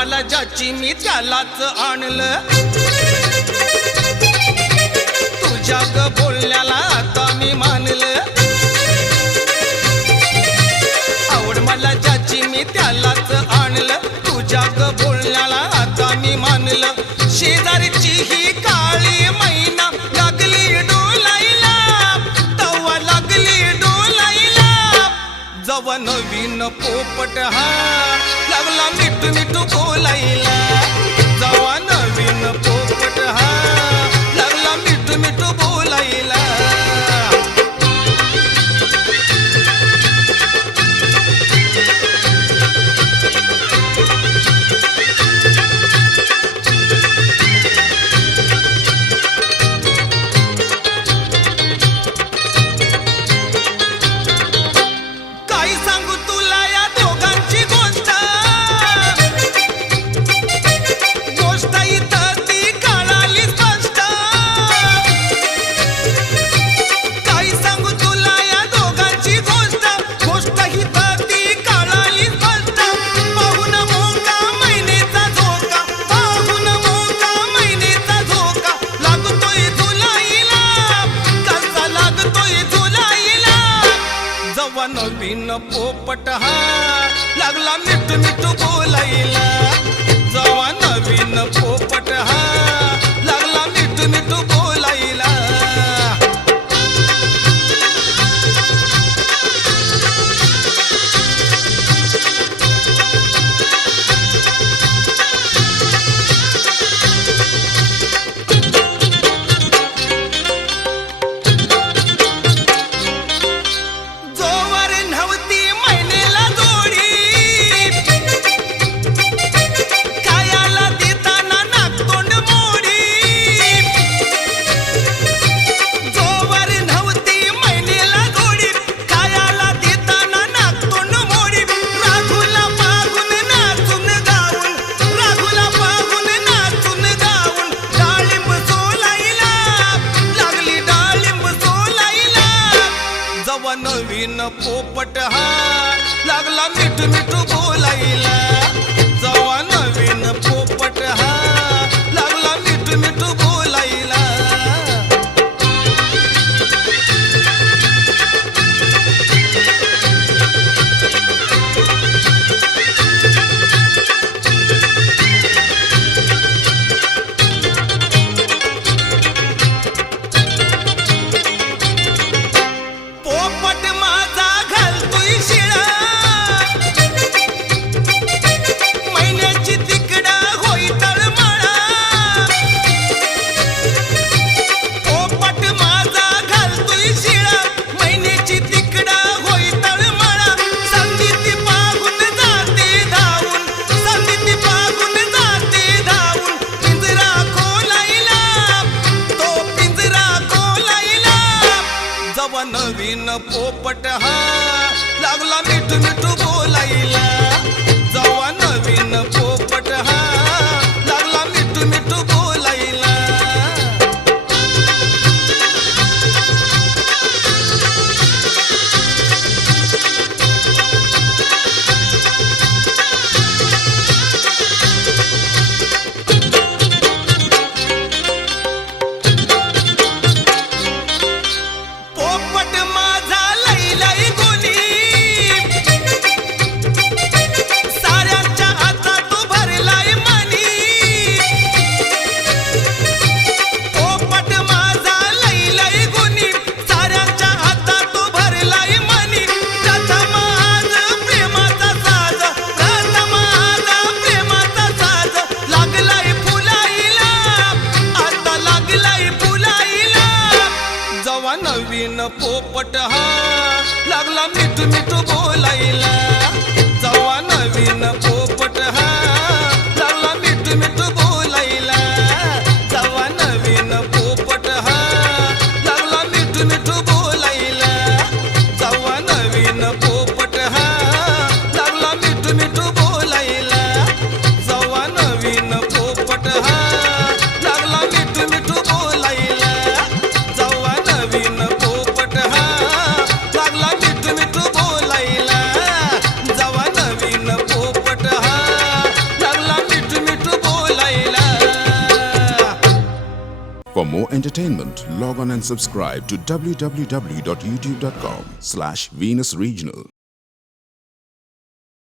मला ज्याची मी त्यालाच आणलं, तुझ्या ग बोलण्याला आता मी मानलं, आवड मला ज्याची मी त्यालाच आणलं, तुझ्या ग बोलण्याला आता मी मानलं. शेजारीची ही काळी मैना लागली डोलायला, तवा लागली डोलायला, जवा नवीन पोपट हा लागला मिठू मिठू बोलायला, जवा नवीन पोपट हा लागला मिठू मिठू बोलायला. नवीन पोपट हा लागला मिठू मिठू बोलायला, जवा नवीन पोपट हा लागला मिठू मिठू बोलायला. नवीन पोपट हा लागला मिठू मिठू बोलायला, जवा नवीन पोपट हा लागला मिठू मिठू बोलायला. नवीन पोपट हा लागला मिठू मिठू बोलायला, जवा नवीन पोपट हा लागला मिठू मिठू बोलायला. नवीन पोपट हा लागला मिठू मिठू बोलायला, जवा नवीन पोपट हा लागला मिठू मिठू बोलायला, जवा नवीन पोपट हा लागला मिठू मिठू बोलायला, जवा नवीन पोपट हा लागला मिठू मिठू बोलायला, जवा नवीन पोपट हा लागला मिठू मिठू बोलायला, जवा नवीन पोपट हा लागला मिठू मिठू बोलायला. For more entertainment, log on and subscribe to www.youtube.com/Venus Regional.